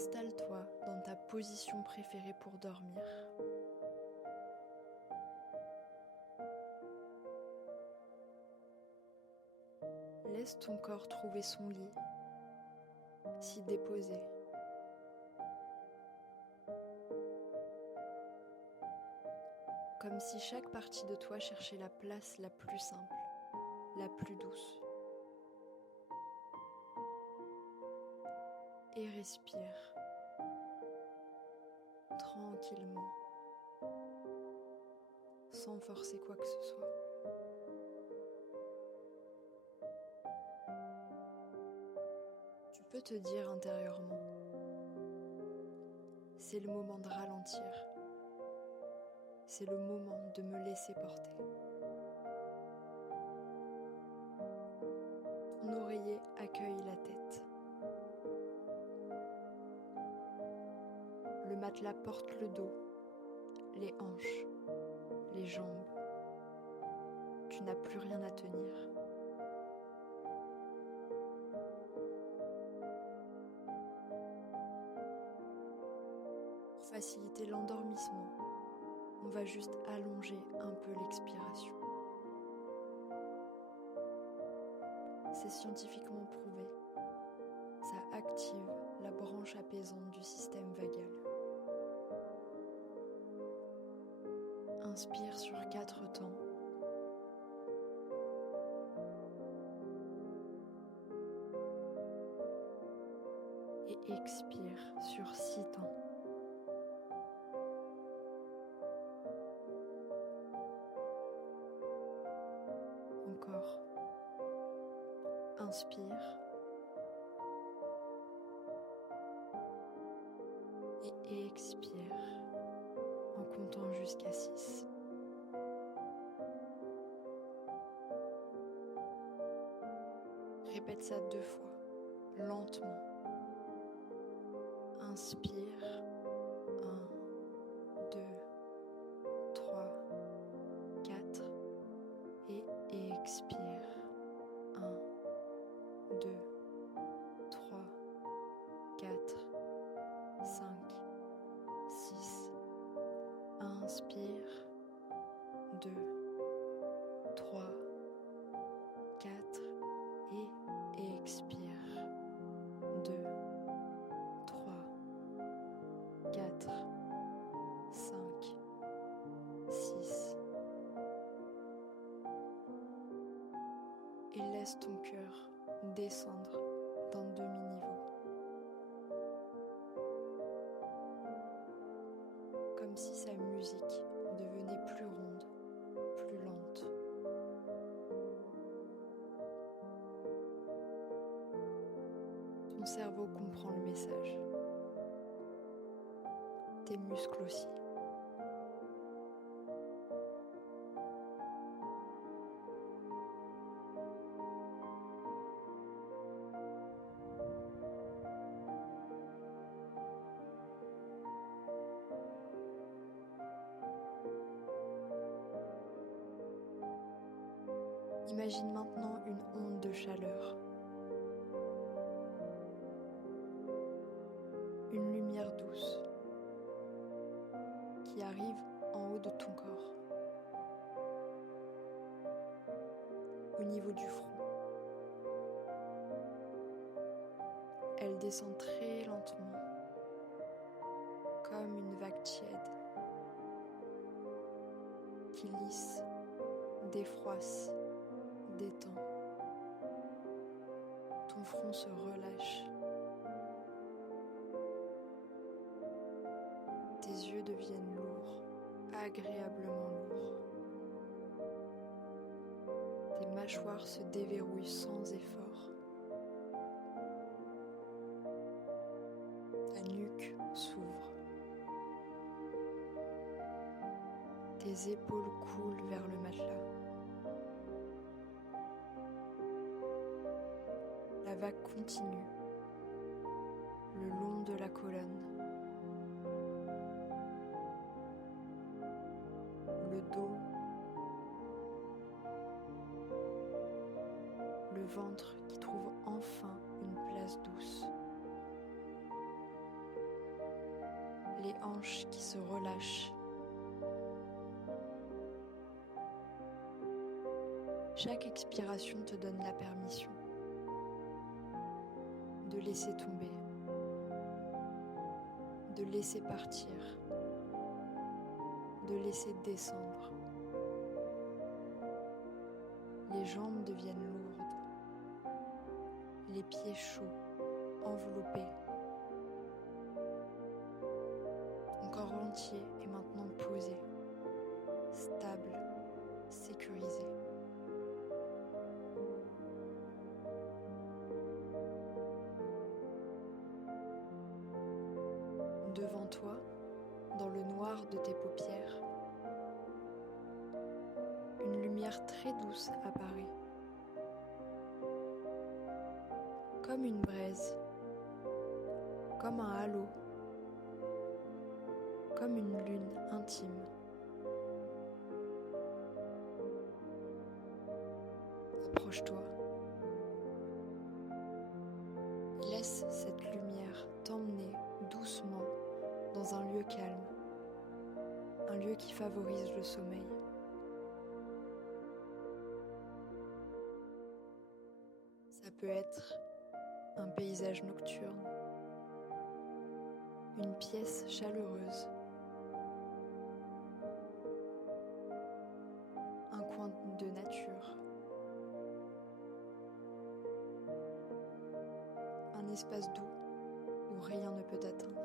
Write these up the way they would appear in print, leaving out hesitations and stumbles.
Installe-toi dans ta position préférée pour dormir. Laisse ton corps trouver son lit, s'y déposer. Comme si chaque partie de toi cherchait la place la plus simple, la plus douce. Et respire tranquillement, sans forcer quoi que ce soit. Tu peux te dire intérieurement, c'est le moment de ralentir, c'est le moment de me laisser porter. Ton oreiller accueille la tête. Le matelas porte le dos, les hanches, les jambes. Tu n'as plus rien à tenir. Pour faciliter l'endormissement, on va juste allonger un peu l'expiration. C'est scientifiquement prouvé. Ça active la branche apaisante du système vagal. Inspire sur 4 temps. Et expire sur 6 temps. Encore. Inspire. Et expire en comptant jusqu'à 6. Répète ça 2 fois, lentement. Inspire. 1, 2, 3, 4. Et expire. 1, 2, 3, 4, 5, 6. Inspire. 2, 3, 4. Et expire. 2, 3, 4, 5, 6. Et laisse ton cœur descendre d'un demi-niveau. Comme si sa musique devenait plus ronde, plus lente. Ton cerveau comprend le message. Tes muscles aussi. Imagine maintenant une onde de chaleur. Une lumière douce qui arrive en haut de ton corps, au niveau du front. Elle descend très lentement, comme une vague tiède, qui lisse, défroisse, détend. Ton front se relâche. Tes yeux deviennent lourds, agréablement lourds. Tes mâchoires se déverrouillent sans effort. Ta nuque s'ouvre. Tes épaules coulent vers le matelas. La vague continue le long de la colonne. Le dos, le ventre qui trouve enfin une place douce. les hanches qui se relâchent. Chaque expiration te donne la permission de laisser tomber, de laisser partir, de laisser descendre. Les jambes deviennent lourdes, les pieds chauds, enveloppés. Ton corps entier est maintenant posé, stable, sécurisé. Devant toi, dans le noir de tes paupières, une lumière très douce apparaît, comme une braise, comme un halo, comme une lune intime. Approche-toi. Laisse cette lumière t'emmener doucement dans un lieu calme, un lieu qui favorise le sommeil. Ça peut être un paysage nocturne, une pièce chaleureuse, un coin de nature, un espace doux où rien ne peut t'atteindre.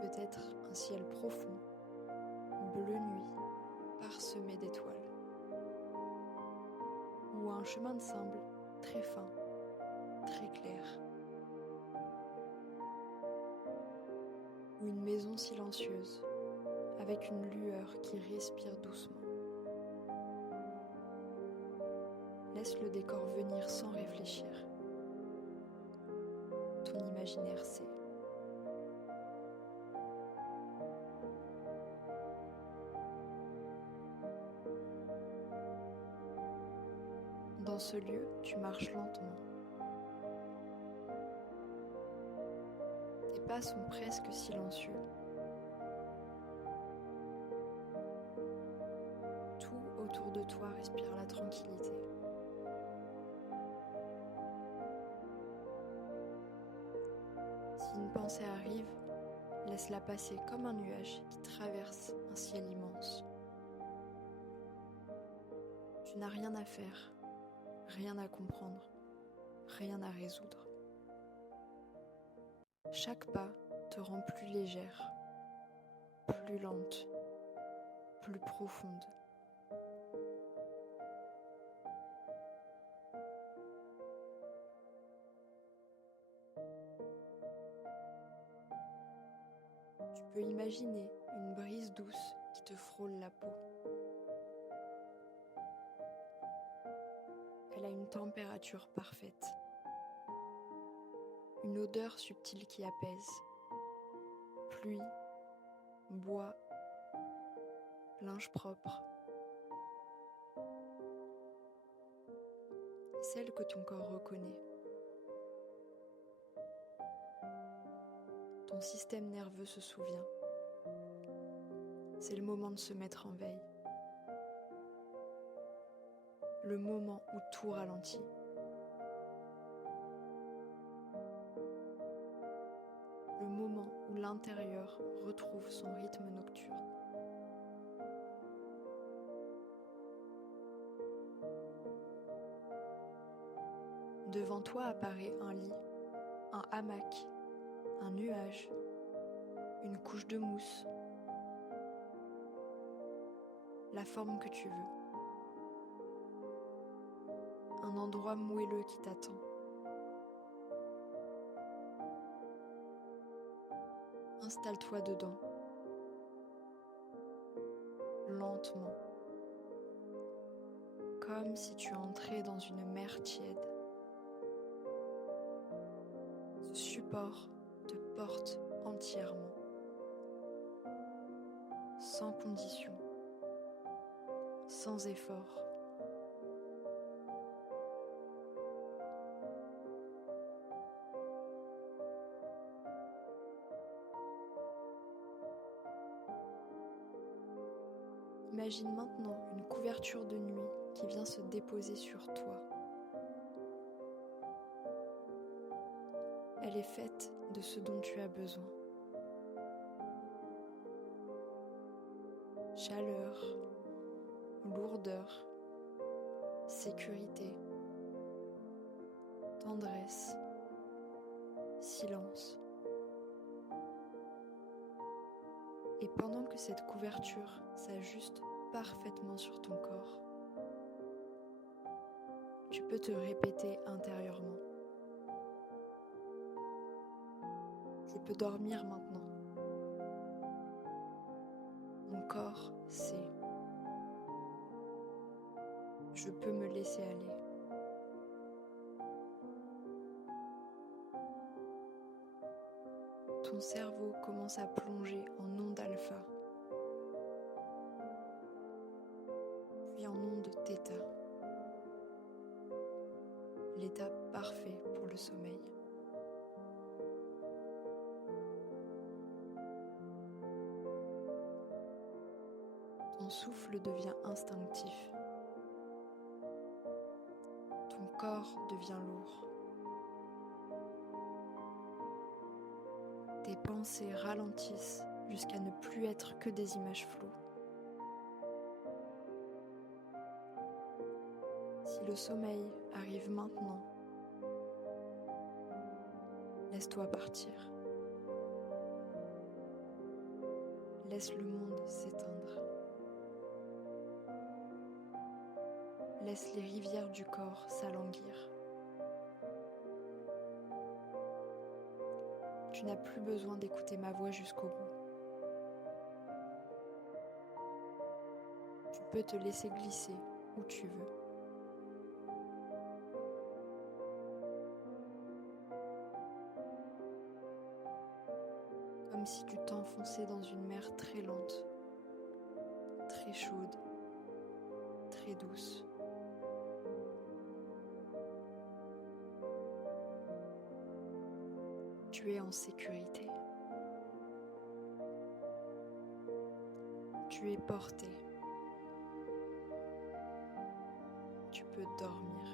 Peut-être un ciel profond, bleu nuit, parsemé d'étoiles. Ou un chemin de sable très fin, très clair. Ou une maison silencieuse, avec une lueur qui respire doucement. Laisse le décor venir sans réfléchir. Ton imaginaire sait. Dans ce lieu, tu marches lentement. Tes pas sont presque silencieux. Tout autour de toi respire la tranquillité. Si une pensée arrive, laisse-la passer comme un nuage qui traverse un ciel immense. Tu n'as rien à faire. Rien à comprendre, rien à résoudre. Chaque pas te rend plus légère, plus lente, plus profonde. Tu peux imaginer une brise douce qui te frôle la peau. Elle a une température parfaite, une odeur subtile qui apaise. Pluie, bois, linge propre. Celle que ton corps reconnaît. Ton système nerveux se souvient. C'est le moment de se mettre en veille. Le moment où tout ralentit. Le moment où l'intérieur retrouve son rythme nocturne. Devant toi apparaît un lit, un hamac, un nuage, une couche de mousse, la forme que tu veux. Un endroit moelleux qui t'attend. Installe-toi dedans, lentement, comme si tu entrais dans une mer tiède. Ce support te porte entièrement, sans condition, sans effort. Imagine maintenant une couverture de nuit qui vient se déposer sur toi. Elle est faite de ce dont tu as besoin. Chaleur, lourdeur, sécurité, tendresse, silence. Et pendant que cette couverture s'ajuste parfaitement sur ton corps, tu peux te répéter intérieurement. Je peux dormir maintenant. Mon corps sait. Je peux me laisser aller. Ton cerveau commence à plonger en onde alpha, puis en onde θ. L'état parfait pour le sommeil. Ton souffle devient instinctif. Ton corps devient lourd. Tes pensées ralentissent jusqu'à ne plus être que des images floues. Si le sommeil arrive maintenant, laisse-toi partir. Laisse le monde s'éteindre. Laisse les rivières du corps s'alanguir. Tu n'as plus besoin d'écouter ma voix jusqu'au bout. Tu peux te laisser glisser où tu veux. Comme si tu t'enfonçais dans une mer très lente, très chaude, très douce. Tu es en sécurité. Tu es porté. Tu peux dormir.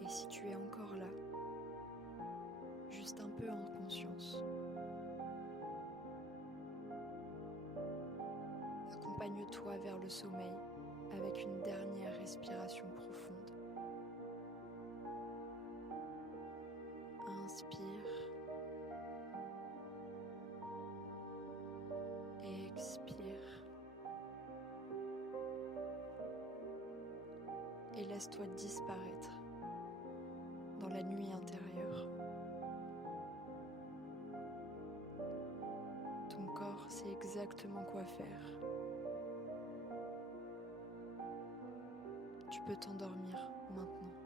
Et si tu es encore là, juste un peu en conscience, accompagne-toi vers le sommeil avec une dernière respiration profonde. Inspire. Expire. Et laisse-toi disparaître dans la nuit intérieure. Ton corps sait exactement quoi faire. Tu peux t'endormir maintenant.